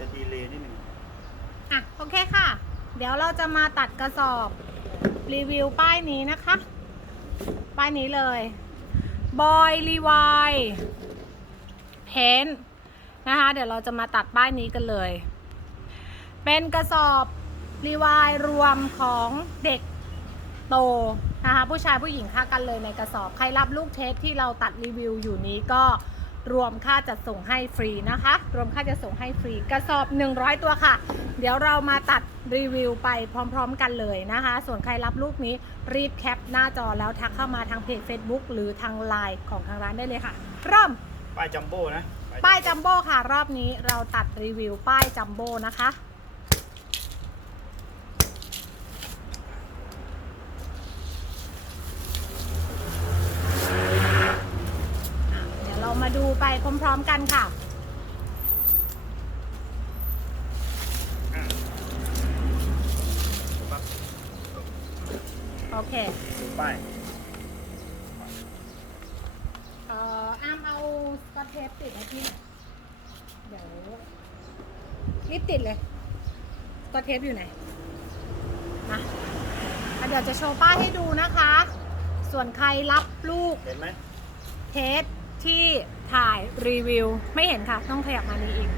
จะดีเลย์นิดหนึ่งอะโอเคค่ะ เดี๋ยวเราจะมาตัดกระสอบรีวิวป้ายนี้นะคะ ป้ายนี้เลยบอยรีวายเพนนะคะ เดี๋ยวเราจะมาตัดป้ายนี้กันเลย เป็นกระสอบรีวายรวมของเด็กโตนะคะผู้ชายผู้หญิงค่ากันเลยในกระสอบ ใครรับลูกเทปที่เราตัดรีวิวอยู่นี้ก็ รวมค่าจัดส่งให้ฟรีนะคะ รวมค่าจัดส่งให้ฟรี กระสอบ 100 ตัวค่ะ เดี๋ยวเรามาตัดรีวิวไปพร้อมๆกันเลยนะคะ ส่วนใครรับลูกนี้รีบแคปหน้าจอแล้วทักเข้ามาทางเพจ Facebook หรือทางไลน์ของทางร้านได้เลยค่ะ เริ่ม ป้ายจัมโบ้นะ ป้ายจัมโบ้ค่ะ รอบนี้เราตัดรีวิวป้ายจัมโบ้นะคะ เดี๋ยวเรา มาดูไปพร้อมๆกันค่ะอะปั๊บโอเคดูป้ายเอ่ออ้ามเอาสกอตเทปติดให้พี่หน่อยเดี๋ยวรีบติดเลยสกอตเทปอยู่ไหนมาอะเดี๋ยวจะโชว์ป้ายให้ดูนะคะ ส่วนใครรับลูกเห็นไหมเทสที่ ถ่ายรีวิว ไม่เห็นค่ะ ต้องขยับมานี้อีก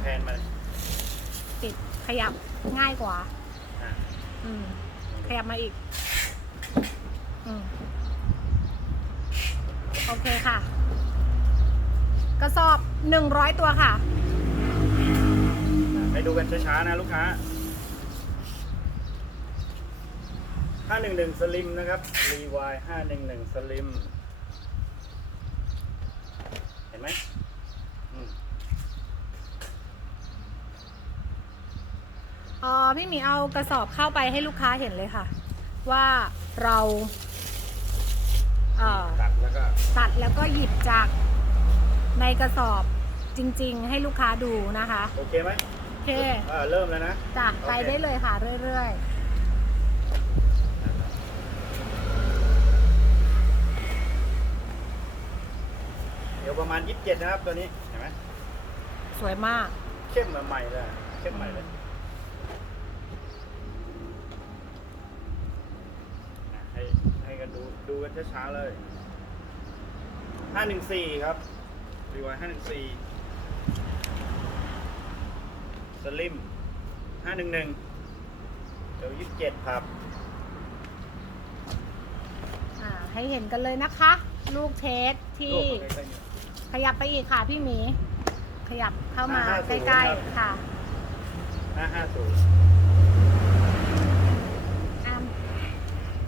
แทนมาเลยติดขยับง่ายกว่า อะอืม ขยับมาอีก อืม โอเคค่ะ กระสอบ 100 ตัวค่ะ ไปดูกันช้าๆนะลูกค้า 511 สลิมนะครับ รีวาย511 สลิม เห็นไหมอืม เออพี่หมีเอากระสอบเข้าไปให้ลูกค้าเห็นเลยค่ะ ว่าเราเอ่อตัดแล้วก็ตัดแล้วก็หยิบจากในกระสอบจริง ๆ ให้ลูกค้าดูนะคะโอเคไหมโอเคเออเริ่มแล้วนะ จ้ะไปโอเคได้เลยค่ะเรื่อยเดี๋ยวประมาณ 27 นะครับตัวนี้ เห็นไหมๆสวยมาก เข้มมาใหม่เลย เข้มใหม่เลยอะให้ให้กัน ดูดูกันช้าๆเลย 514 ครับรีวาย514 สลิม 511เดี๋ยว27 ครับ อ่าให้เห็นกันเลยนะคะ ลูกเทสที่รูปมาใกล้ๆเนี่ยขยับไปอีกค่ะพี่หมี ขยับเข้ามาห้าใศูนย์กล้ครับๆค่ะ550 อ้าม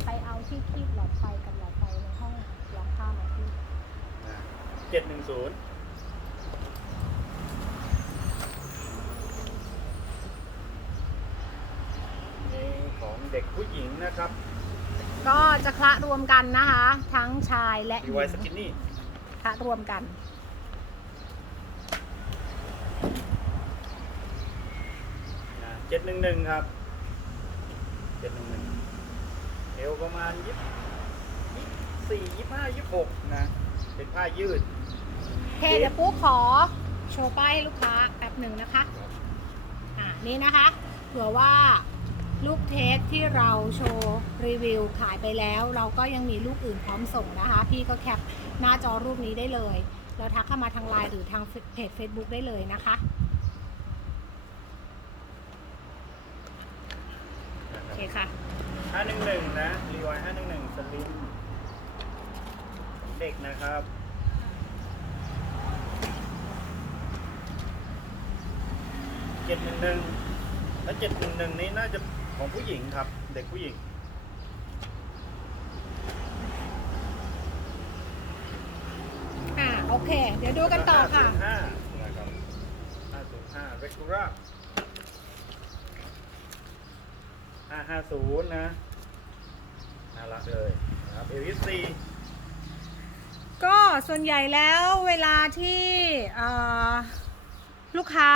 ไปเอาที่คีบหลอดไฟกับหลอดไฟในห้องรองข้าวหน่อยพี่ เจ็ดหนึ่งศูนย์นี่ของเด็กผู้หญิงนะครับก็จะคละรวมกันนะคะ ทั้งชายและหดีญิไวงสกินนี่คละรวมกันเจ็ดหนึ่งหนึ่งครับเจ็ดหนึ่งหนึ่งเอวประมาณยี่สี่ยี่ห้ายี่หกนะ เป็นผ้ายืด โอเคเดี๋ยวปุ๊กขอโชว์ป้ายให้ลูกค้าแป๊บหนึ่งนะคะ อ่านี่นะคะเผื่อว่าลูกเทสที่เราโชว์รีวิวขายไปแล้ว เราก็ยังมีลูกอื่นพร้อมส่งนะคะ พี่ก็แคปหน้าจอรูปนี้ได้เลย เราทักเข้ามาทางไลน์หรือทางเพจ Facebook ได้เลยนะคะ โอเคค่ะห้าหนึ่งหนึ่งนะรีวายห้าหนึ่งหนึ่งสลิม เด็กนะครับ เจ็ดหนึ่งหนึ่งและเจ็ดหนึ่งหนึ่งนี้น่าจะของผู้หญิงครับ เด็กผู้หญิงอ่าโอเค เดี๋ยวดูกันต่อค่ะ ห้านะครับห้าศูนย์ห้าเรกูร่าห้าห้าศูนย์นะน่ารักเลยนะครับเอวิซี ก็ส่วนใหญ่แล้วเวลาที่ลูกค้า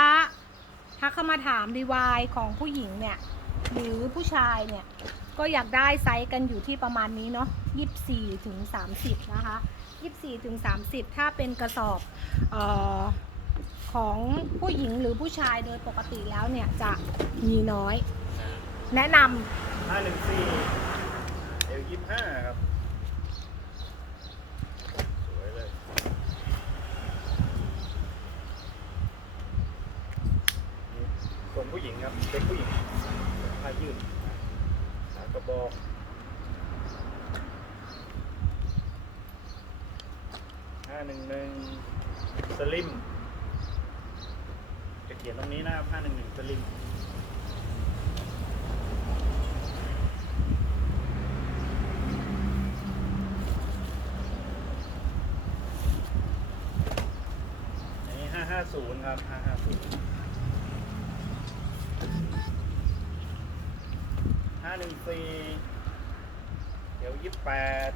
ทักเข้ามาถามดีวายของผู้หญิงเนี่ย หรือผู้ชายเนี่ย ก็อยากได้ไซส์กันอยู่ที่ประมาณนี้เนาะ24ถึง30 นะคะ 24ถึง30 ถ้าเป็นกระสอบออของผู้หญิงหรือผู้ชายโดยปกติแล้วเนี่ย จะมีน้อย แนะนำห้าหนึ่งสี่เอลยี่ห้าครับ สวยเลย นี่ ทรงผู้หญิงครับเด็กผู้หญิงผ้ายืดขากระบอกห้าหนึ่งหนึ่งสลิมจะเขียนตรงนี้นะครับห้าหนึ่งหนึ่งสลิมนี่ห้าห้าศูนย์ครับห้าห้าศูนย์ ห้าหนึ่งสี่เดี๋ยวยี่แปด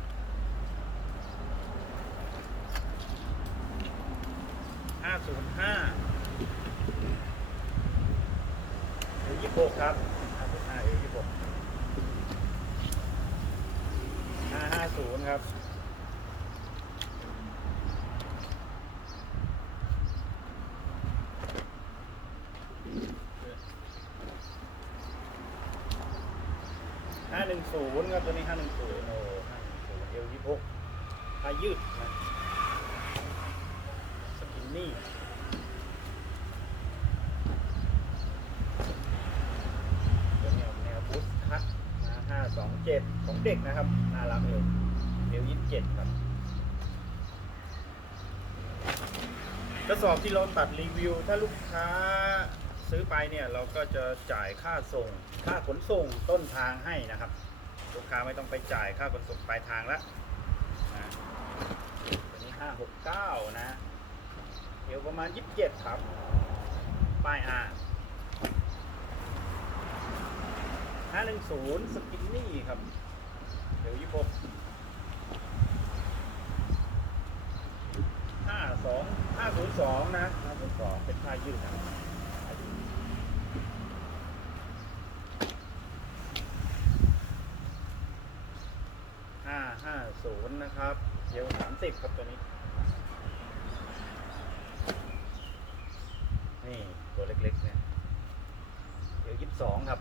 ห้าศูนย์ห้าเดี๋ยวยี่หกครับห้าศูนย์ห้าเดี๋ยวยี่หกห้าห้าศูนย์ครับ ห้าหนึ่งศูนย์ครับตัวนี้ห้าหนึ่งศูนย์โอ้ห้าหนึ่งศูนย์เอลยี่หกผ้ายืดนะสกินนี่ตัวนี้ออกแนวบูสต์คัทนะห้าสองเจ็ดของ เด็กนะครับน่ารักเลยเอลยี่สิบเจ็ดครับกระสอบที่เราตัดรีวิว ถ้าลูกค้าซื้อไปเนี่ยเราก็จะจ่ายค่าส่ง ค่าขนส่งต้นทางให้นะครับ ลูกค้าไม่ต้องไปจ่ายค่าขนส่งปลายทางละนะตัวนี้ห้าหกเก้านะเอวประมาณยี่สิบเจ็ดครับ ป้ายอาห้าหนึ่งศูนย์สกินนี่ครับ ดี๋ยวยี่หกห้าสองห้าศูนย์สองนะห้าศูนย์สองเป็นผ้ายืดนะผ้าห้าห้าศูนย์นะครับ เดี๋ยวสามสิบครับตัวนี้ นี่ตัวเล็กๆเนี่ยเดี๋ยวยี่สิบสองครับ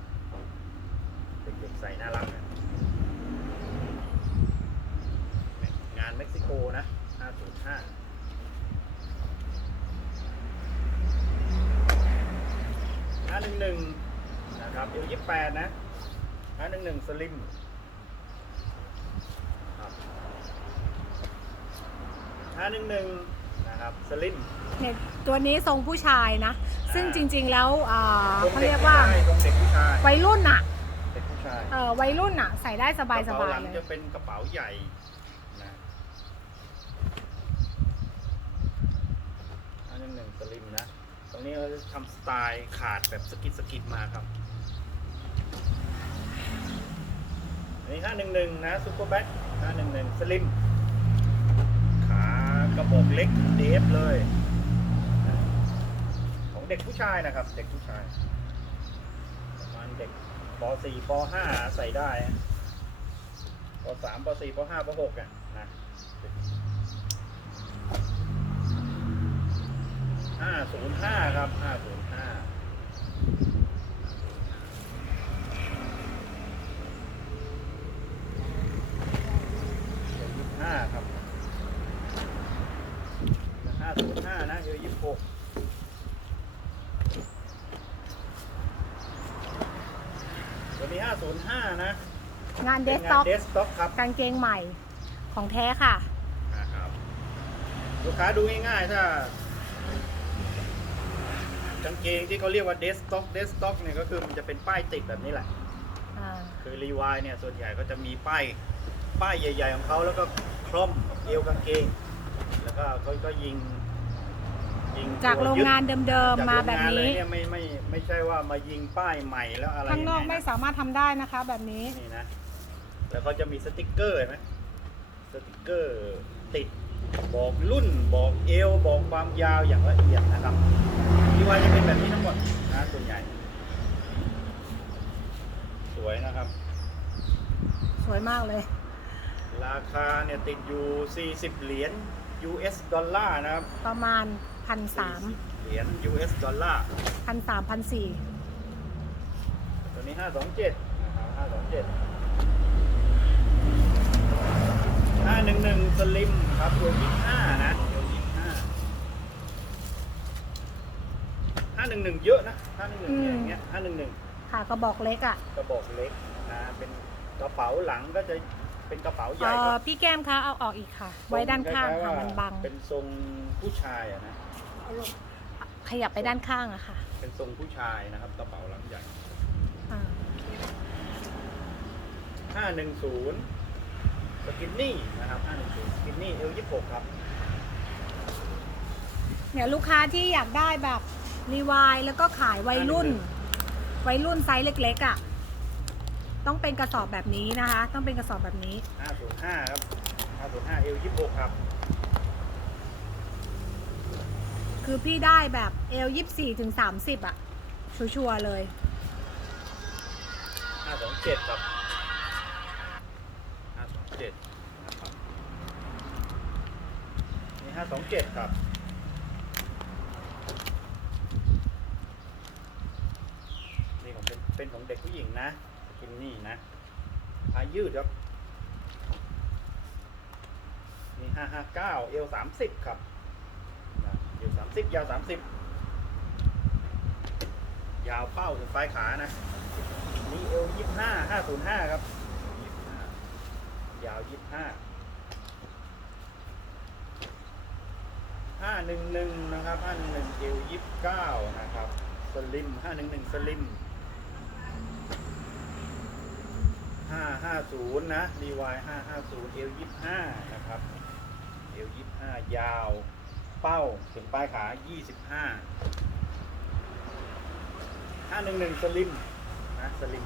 เด็กๆใส่น่ารักนะงาน เม็กซิโกนะห้าศูนย์ห้าห้าหนึ่งหนึ่งนะครับเดี๋ยวยี่แปดนะห้าหนึ่งหนึ่งสลิมครับห้าหนึ่งหนึ่งนะครับสลิมเนี่ยตัวนี้ทรงผู้ชายนะ ซึ่งจริงๆแล้วอ่าทรงเขาด็เรียกว่าผู้ชทรงเด็กผู้ชายวัยรุ่นอะเด็กผู้ชายเออวัยรุ่นอะใส่ได้สบายกสระเป๋าบาหยลังเลยจะเป็นกระเป๋าใหญ่นะห้าหนึ่งหนึ่งสลิมนะ ตรงนี้เราจะทำสไตล์ขาดแบบสกิดสกิดมาครับ อันนี้ห้าหนึ่งหนึ่งนะซูเปอร์แบ็คห้าหนึ่งหนึ่งสลิม ขากระบอกเล็กเดฟเลย ของเด็กผู้ชายนะครับ เด็กผู้ชาย ประมาณเด็กป .4 ป .5 ใส่ได้ป .3 ป .4 ป .5 ป .6 อะนะ ห้าศูนย์ห้าครับห้าศูนย์ห้ายี่ห้าครับห้าศูนย์ห้านะเออยี่สิบหกตัวนี้ห้าศูนย์ห้านะ งานเดเป็นสงาต็นอกเดสต็อกครับกางเกงใหม่ของแท้ค่ะ นะครับ ลูกค้าดูง่ายๆถ้า กางเกงที่เขาเรียกว่าเดสต็อกเดสต็อกเนี่ยก็คือมันจะเป็นป้ายติดแบบนี้แหละ อ่าคือรีวายเนี่ยส่วนใหญ่ก็จะมีป้ายป้ายใหญ่ ๆ ของเขาแล้วก็คล่อมเอวกางเกง แล้วก็เขาก็ยิงยิงจากตัวโรงยึดงานเดิมจากๆมาโรงแบบงเลยนี้เนี่ยไม่ไม่ไม่ใช่ว่ามายิงป้ายใหม่แล้วอะไรข้างนอกยัไม่นะสามารถทำได้นะคะ แบบนี้ นี่นะแล้วก็จะมีสติกเกอร์เห็นไหมสติกเกอร์ติด บอกรุ่นบอกเอวบอกความยาวอย่างละเอียดนะครับที่ว่าจะเป็นแบบนี้ทั้งหมดนะส่วนใหญ่ สวยนะครับ สวยมากเลย ราคาเนี่ยติดอยู่ 40 เหรียญ US ดอลลาร์นะครับ ประมาณพันสาม40เหรียญ US ดอลลาร์พันสามพันสี่ตัวนี้ 527นะครับ527 511สลิมครับเอล25นะเอล25 511เยอะนะ511เนี่ยอย่างเงี้ย511ค่ะกระบอกเล็กอะกระบอกเล็กนะเป็นกระเป๋าหลังก็จะเป็นกระเป๋าใหเอญ่อครับพี่แก้มคะเอาออกอีกค่ะ ไว้ด้านข้างคล้ยๆค่ะว่มันบัง เป็นทรงผู้ชายอะนะขยับไปด้านข้างอะค่ะ เป็นทรงผู้ชายนะครับ กระเป๋าหลังใหญ่อ่า510 สกินนี่นะครับ510สกินนี่เอล26ครับ เนี่ยลูกค้าที่อยากได้แบบรีวายแล้วก็ขายวัยรุ่น วัยรุ่นไซส์เล็กๆอะ่ะ ต้องเป็นกระสอบแบบนี้นะคะ ต้องเป็นกระสอบแบบนี้ 505 ครับ 505เอล26ครับ คือพี่ได้แบบเอลยี่สี่ถึงสามสิบอะชัวร์ๆเลย 527 ครับ527นะครับ นี่527ครับ นี่ของเป็นเป็นของเด็กผู้หญิงนะกินนี่นะผ้ายืดครับนี่ห้าห้าเก้าเอลสามสิบครับเอลสามสิบยาวสามสิบยาวเป้าถึงปลายขานะ นี่เอลยี่ห้าห้าศูนย์ห้าครับยาวยี่ห้าห้า หนึ่งหนึ่งนะครับห้าหนึ่งหนึ่งเอลยี่เก้านะครับ สลิมห้าหนึ่งหนึ่งสลิมห้าห้าศูนย์นะรีวายห้าห้าศูนย์เอลยี่ห้านะครับเอลยี่ห้ายาว เป้าถึงปลายขายี่สิบห้าห้าหนึ่งหนึ่งสลิม นะ สลิม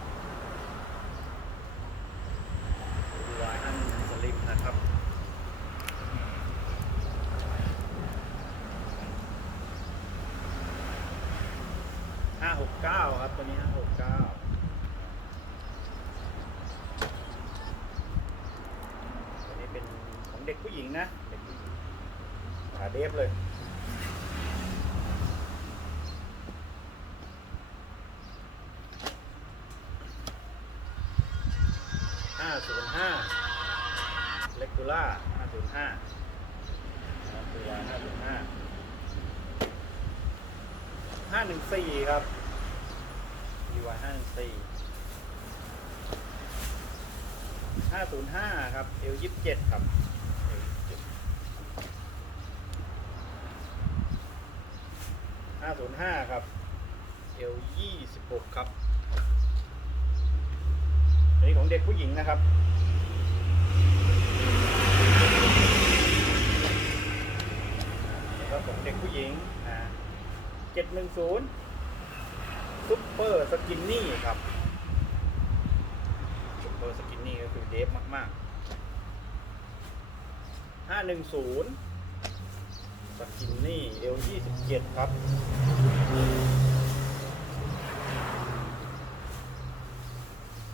ดูลายอันสลิมนะครับ หกเก้าครับตัวนี้ห้าหกเก้าตัวนี้เป็นของเด็กผู้หญิงนะเด็กผู้หญิงขาเดฟเลยห้าศูนย์ห้าเลกูล่าห้าศูนย์ห้าตัวห้าศูนย์ห้าห้าหนึ่งสี่ครับ ห้าหนึ่งสี่ห้าศูนย์ห้าครับเอลยี่สิบเจ็ดครับห้าศูนย์ห้าครับเอลยี่สิบหกครับอันนี้ของเด็กผู้หญิงนะครับแล้วของเด็กผู้หญิงอ่าเจ็ดหนึ่งศูนย์ ซุปเปอร์สกินนี่ครับซุปเปอร์สกินนี่ก็คือเดฟมากๆห้าหนึ่งศูนย์สกินนี่เอลยี่สิบเจ็ดครับ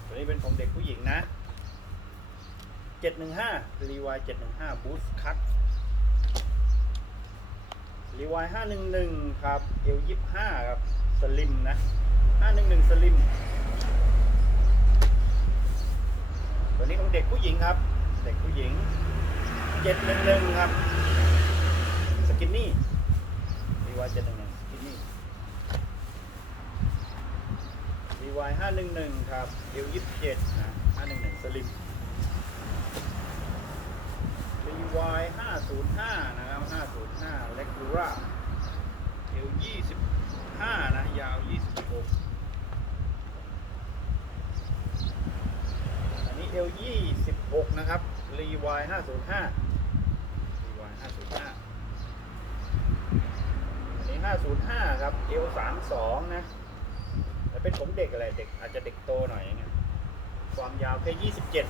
ตัวนี้เป็นของเด็กผู้หญิงนะ715รีวาย715บูสต์คัตรีวาย511ครับ เอล25ครับ สลิมนะ 511 สลิม ตัวนี้ของเด็กผู้หญิงครับ เด็กผู้หญิง 711 ครับ สกินนี่รีวาย711 สกินนี่รีวาย511 ครับเอว27 นะ 511 สลิมรีวาย505 นะครับ 505 เล็กูร่าเอว25 นะ ยาว 26 เอลยี่สิบหกนะครับ รีวายห้าศูนย์ห้ารีวายห้าศูนย์ห้าอันนี้ห้าศูนย์ห้าครับ เอลสามสองนะแต่เป็นผมเด็กอะไร เด็กอาจจะเด็กโตหน่อยย่างเงี้ยความยาวแค่ยี่สิบเจ็ด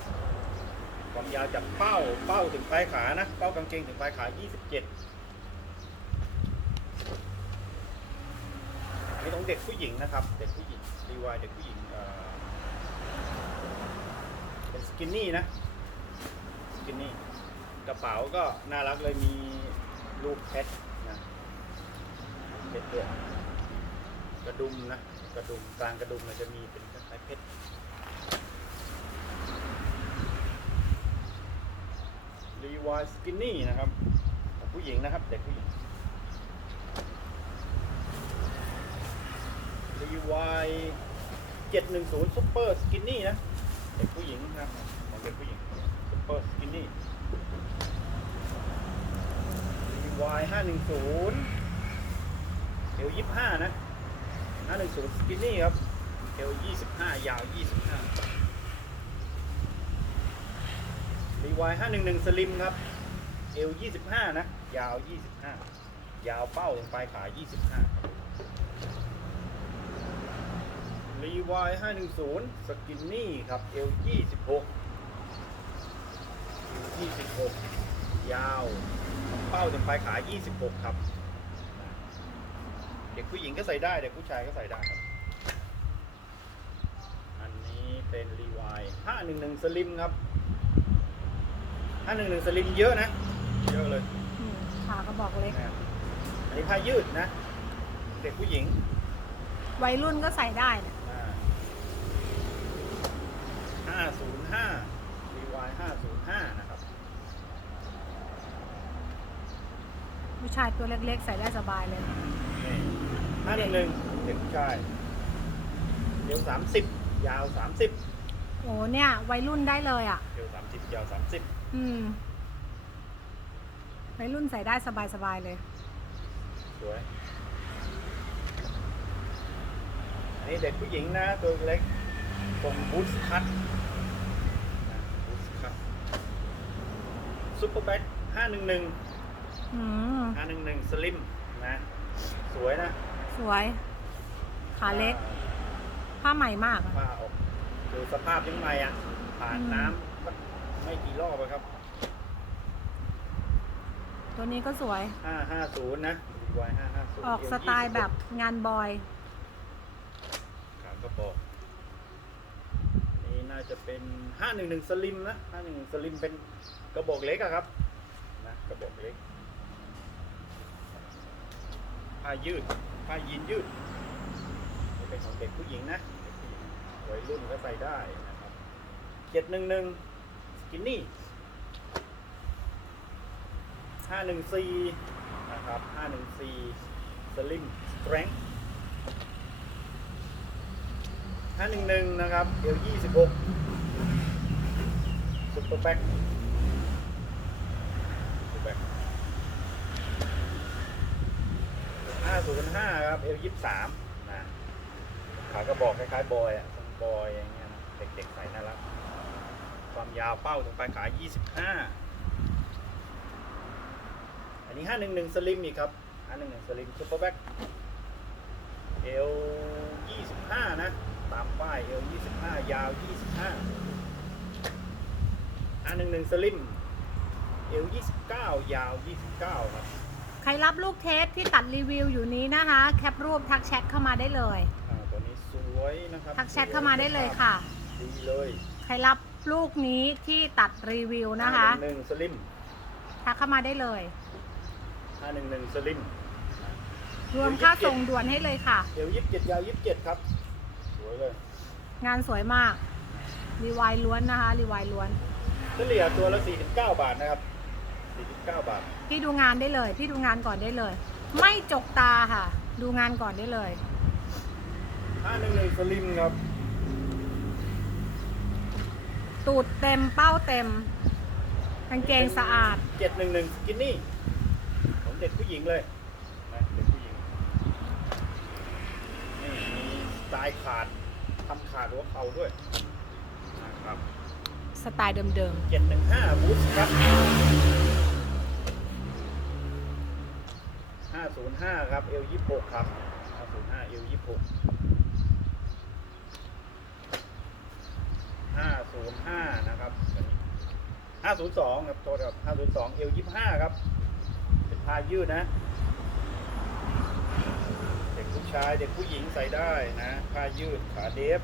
ความยาวจากเป้า เป้าถึงปลายขานะ เป้ากางเกงถึงปลายขายี่สิบเจ็ดไม่ต้องเด็กผู้หญิงนะครับ เด็กผู้หญิงรีวายเด็กผู้หญิง เป็นสกินนี่นะ สกินนี่ กระเป๋าก็น่ารักเลยมีรูปเพชรนะเพชรด้วยกระดุมนะ กระดุมกลางกระดุมมันจะมีเป็นคล้ายเพชรรีวายสกินนี่นะครับ ผู้หญิงนะครับ เด็กผู้หญิงรีวายเจ็ดหนึ่งศูนย์ซุปเปอร์สกินนี่นะ เด็กผู้หญิงนะครับของเด็กผู้หญิงซุปเปอร์สกินนี่รีวายห้าหนึ่งศูนย์เอวยี่ห้านะห้าหนึ่งศูนย์สกินนี่ครับเอวยี่สิบห้ายาวยี่สิบห้ารีวายห้าหนึ่งหนึ่งสลิมครับเอวยี่สิบห้านะ ยาวยี่สิบห้ายาวเป้าลงปลายขายี่สิบห้า รีวายห้าหนึ่งศูนย์สกินนี่ครับเอวยี่สิบหกเอวยี่สิบหกยาวเป้าถึงปลายขายี่สิบหกครับ เด็กผู้หญิงก็ใส่ได้ เด็กผู้ชายก็ใส่ได้ครับ อันนี้เป็นรีวาย511 สลิมครับ 511 สลิมเยอะนะ เยอะเลยอืมขากระบอกเล็กนะครับอันนี้ผ้ายืดนะ เด็กผู้หญิง วัยรุ่นก็ใส่ได้นะ อ่า 505รีวาย505 นะครับ ผู้ชายตัวเล็กๆ ใส่ได้สบายเลย นี่511เด็กผู้ชายเดี๋ยว 30 ยาว 30 โอ้เนี่ย วัยรุ่นได้เลยอะ เดี๋ยว30 ยาว 30 อืม วัยรุ่นใส่ได้สบายๆเลย สวย อันนี้เด็กผู้หญิงนะ ตัวเล็กทรงบูสคัตบูสคัต ซุปเปอร์แบ็คห้าหนึ่งหนึ่งอืมห้าหนึ่งหนึ่งสลิมนะ สวยนะสวย ขาเล็ก ผ้าใหม่มากอะผ้าออกดูสภาพยังไงอะ ผ่านอืมน้ำไม่กี่รอบอะครับตัวนี้ก็สวย ห้าห้าศูนย์นะดีวายห้าห้าศูนย์ออกสไตล์แบบงานบอย ขากระบอกาจะเป็น 511 สลิมนะ 511 สลิมเป็นกระบอกเล็กอะครับนะกระบอกเล็กผ้ายืดผ้ายีนยืดเป็นของเด็กผู้หญิงนะวัยรุ่นก็ใส่ได้นะครับ 711สกินนี่ 514 นะครับ 514 สลิมสเตรนท์ ห้าหนึ่งหนึ่งนะครับเอลยี่ว26ซุปเปอร์แบ็กซุปเปอร์แบ็ค505 ครับเอลยี่ส23นะขากระบอกคล้ายๆ บอยอะบอยอย่างเงี้ยเด็กๆใส่น่ารักความยาวเป้าถึงปลายขายี่สิบห้าอันนี้ห้าหนึ่งหนึ่งสลิมอีกครับห้าหนึ่งหนึ่งสลิมซุปเปอร์แบ็กเอลยี่สิบห้านะ ตามป้ายเอลยี่สิบห้ายาวยี่สิบห้าอันหนึ่งหนึ่งสลิมเอลยี่สิบเก้ายาวยี่สิบเก้าครับ ใครรับลูกเทสที่ตัดรีวิวอยู่นี้นะคะ แคปรูปทักแชทเข้ามาได้เลย อ่าตัวนี้สวยนะครับทักแชทเข้ามาได้เลยค่ะ ดีเลยใครรับลูกนี้ที่ตัดรีวิวนะคะ หนึ่งสลิมทักเข้ามาได้เลยห้าหนึ่งหนึ่งสลิมรวมค่าส่งด่วนให้เลยค่ะ เอลยี่สิบเจ็ดยาวยี่สิบเจ็ดครับส วยเลยงานสวยมาก รีวายล้วนนะคะ รีวายล้วน เฉลี่ยตัวละสี่สิบเก้าบาทนะครับสี่สิบเก้าบาท พี่ดูงานได้เลย พี่ดูงานก่อนได้เลย ไม่จกตาค่ะ ดูงานก่อนได้เลยห้าหนึ่งหนึ่งสลิมครับ ตูดเต็มเป้าเต็มกางเกงสะอาดเจ็ดหนึ่งหนึ่งสกินนี่ของเด็กผู้หญิงเลยนะเด็กผู้หญิง นี่มีสไตล์ขาดทำ ขาดหัวเข่าด้วยนะครับสไตล์เดิมเจ็ดหนึ่งห้าบูสครับห้าศูนย์ห้าครับเอลยี่หกครับห้าศูนย์ห้าเอลยี่หกห้าศูนย์ห้านะครับห้าศูนย์สองครับโทษครับห้าศูนย์สองเอลยี่ห้าครับเป็นผ้ายืดนะเด็ก ผู้ชายเด็กผู้หญิงใส่ได้นะผ้ายืดขาเดฟ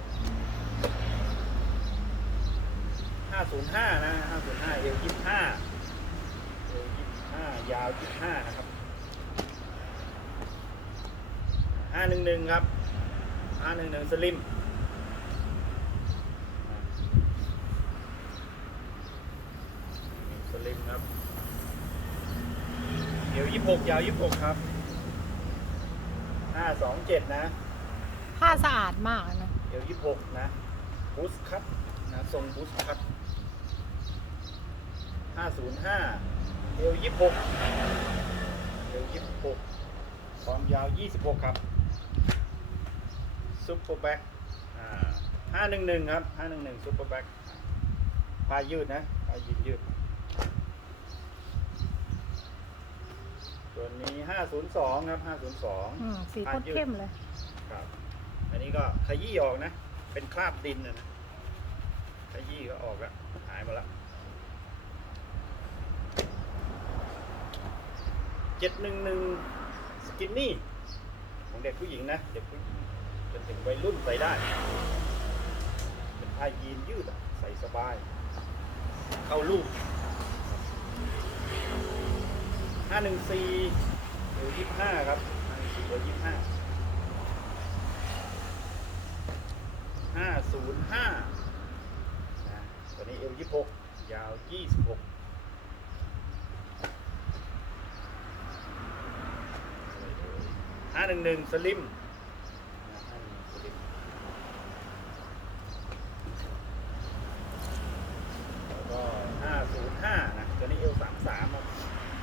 505นย์ห้านะ505 เอว25 เอว25 ยาว 25 นะครับห้าหนึ่งหนึ่งครับห้าหนึ่งหนึ่งสลิม สลิมครับเดี๋ยวยี่หกยาวยี่หกครับ ห้าสองเจ็ดนะ ผ้าสะอาดมากนะเดี๋ยวยี่หกนะบูสคัตนะทรงบูสคัตห้าศูนย์ห้าเอวยี่หกเอวยี่หกความยาวยี่สิบหกครับซุปเปอร์แบ็คห้าหนึ่งหนึ่งครับห้าหนึ่งหนึ่งซุปเปอร์แบ็คพายยืดนะพายยืดยืด ตัวนี้ห้าศูนย์สองครับห้าศูนย์สองอืมสีโคตรเข้มเลย ครับ อันนี้ก็ขยี้ออกนะ เป็นคราบดินนะนะขยี้ก็ออกแล้วหายมาแล้วเจ็ดหนึ่งหนึ่งสกินนี่ ของเด็กผู้หญิงนะ เด็กผู้หญิงจนถึงวัยรุ่นใส่ได้ เป็นผ้ายีนยืดอะใส่สบาย เข้ารูป ห้าหนึ่งสี่หรือยี่ห้าครับห้าหนึ่งสี่หรือยี่ห้าห้าศูนย์ห้าตัวนี้เอวยี่หกยาวยี่สิบหกห้าหนึ่งหนึ่งสลิมนะ511สลิมแล้วก็ห้าศูนย์ห้านะตัวนี้เอวสามสามครับ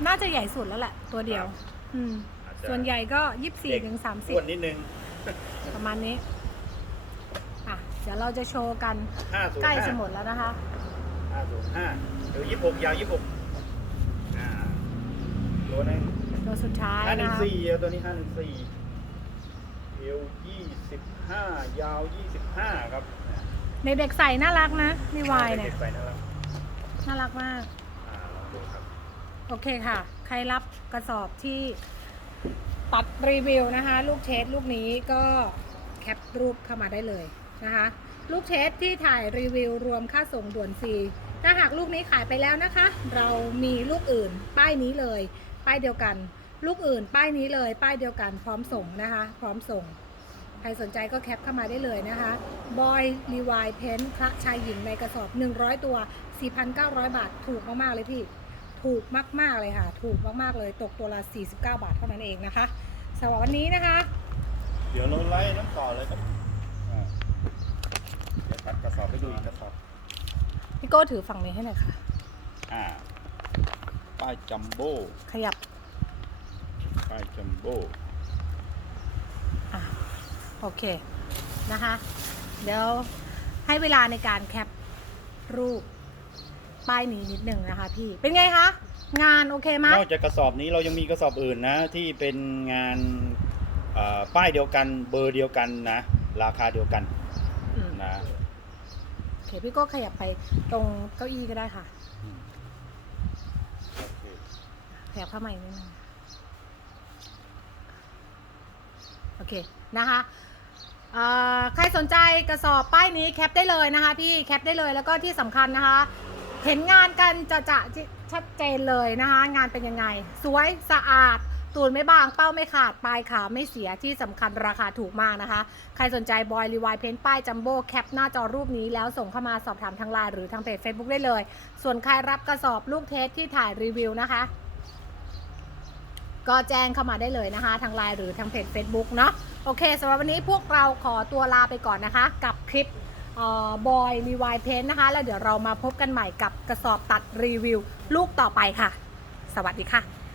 น่า จะใหญ่สุดแล้วแหละ ตัวเดียวครับอืม อาจจะส่วนใหญ่ก็ยี่สิบสี่เด็กถึงสามสิบอ้วนนิดนึง ประมาณนี้ อะ เดี๋ยวเราจะโชว์กันห้าศูนย์ใกล้ห้าจะหมดแล้วนะคะห้าศูนย์ห้าเอวยี่หกยาวยี่หกอ่าตัวหนึงตัวสุดท้ายห้าหนึ่นะงคะสี่เอาตัวนี้ห้าหนึ่งสี่เอวยี่สิบห้ายาวยี่สิบห้าครับเด็กๆใส่น่ารักนะรีวายเนี่ยด็กๆใส่นะครับน่ารักมาก อ่าลองดูครับ โอเคค่ะ ใครรับกระสอบที่ตัดรีวิวนะคะ ลูกเทสลูกนี้ก็แคปรูปเข้ามาได้เลยนะคะ ลูกเทสที่ถ่ายรีวิวรวมค่าส่งด่วนฟรีถ้าหากลูกนี้ขายไปแล้วนะคะ เรามีลูกอื่นป้ายนี้เลย ป้ายเดียวกัน ลูกอื่นป้ายนี้เลย ป้ายเดียวกันพร้อมส่งนะคะ พร้อมส่ง ใครสนใจก็แคปเข้ามาได้เลยนะคะบอยรีวายเพนพระชายหญิงในกระสอบ 100 ตัว 4,900 บาทถูกมากๆเลยพี่ ถูกมาก ๆ เลยค่ะ ถูกมาก ๆ เลยตกตัวละ 49 บาทเท่านั้นเองนะคะสำหรับวันนี้นะคะ เดี๋ยวเราไล่น้ำต่อเลยครับอ่าเดี๋ยวตัดกระสอบไปดูอีกกระสอบพี่โก้ถือฝั่งนี้ให้หน่อยค่ะ อ่าป้ายจัมโบ้ขยับป้ายจัมโบ้อะโอเคนะคะ เดี๋ยวให้เวลาในการแคปรูป ป้ายนี้นิดหนึ่งนะคะพี่ เป็นไงคะ งานโอเคไหมนอกจากกระสอบนี้เรายังมีกระสอบอื่นนะ ที่เป็นงานเอ่อป้ายเดียวกันเบอร์เดียวกันนะ ราคาเดียวกันอืมนะโอเคพี่โก้ขยับไปตรงเก้าอี้ก็ได้ค่ะอืมโอเคขยับเข้ามาอีกนิดนึงโอเคนะคะเอ่อใครสนใจกระสอบป้ายนี้แคปได้เลยนะคะพี่แคปได้เลยแล้วก็ที่สำคัญนะคะ เห็นงานกันจะจะชัดเจนเลยนะคะ งานเป็นยังไง สวยสะอาดตูนไม่บางเป้าไม่ขาด ปลายขาไม่เสียที่สำคัญราคาถูกมากนะคะ ใครสนใจบอยรีวายเพนป้ายจัมโบ้แคปหน้าจอรูปนี้แล้วส่งเข้ามาสอบถามทางไลน์หรือทางเพจ Facebook ได้เลย ส่วนใครรับกระสอบลูกเทสที่ถ่ายรีวิวนะคะ ก็แจ้งเข้ามาได้เลยนะคะ ทางไลน์หรือทางเพจ Facebook เนาะโอเคสำหรับวันนี้พวกเราขอตัวลาไปก่อนนะคะ กับคลิป บอยมีวายเพนนะคะ แล้วเดี๋ยวเรามาพบกันใหม่กับกระสอบตัดรีวิว ลูกต่อไปค่ะ สวัสดีค่ะ